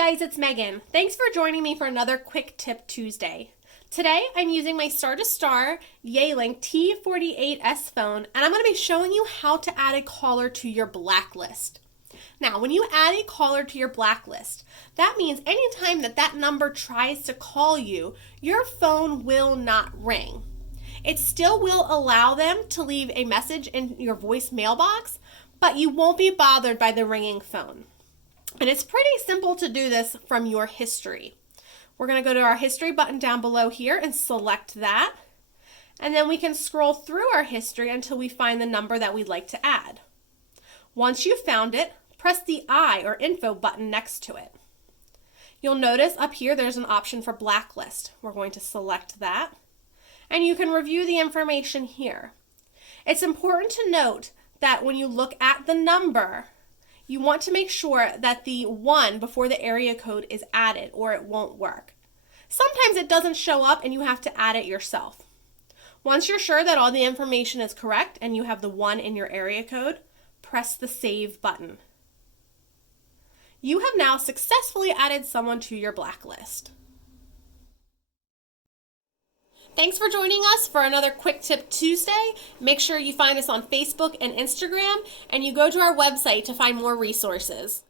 guys, it's Megan. Thanks for joining me for another Quick Tip Tuesday. Today I'm using my Star2Star Yealink T48s phone, and I'm going to be showing you how to add a caller to your blacklist. Now, when you add a caller to your blacklist, that means anytime that number tries to call you, your phone will not ring. It still will allow them to leave a message in your voice mailbox, but you won't be bothered by the ringing phone. And it's pretty simple to do this from your history. We're going to go to our history button down below here and select that. And then we can scroll through our history until we find the number that we'd like to add. Once you've found it, press the I or info button next to it. You'll notice up here there's an option for blacklist. We're going to select that. And you can review the information here. It's important to note that when you look at the number, you want to make sure that the 1 before the area code is added or it won't work. Sometimes it doesn't show up and you have to add it yourself. Once you're sure that all the information is correct and you have the 1 in your area code, press the Save button. You have now successfully added someone to your blacklist. Thanks for joining us for another Quick Tip Tuesday. Make sure you find us on Facebook and Instagram, and you go to our website to find more resources.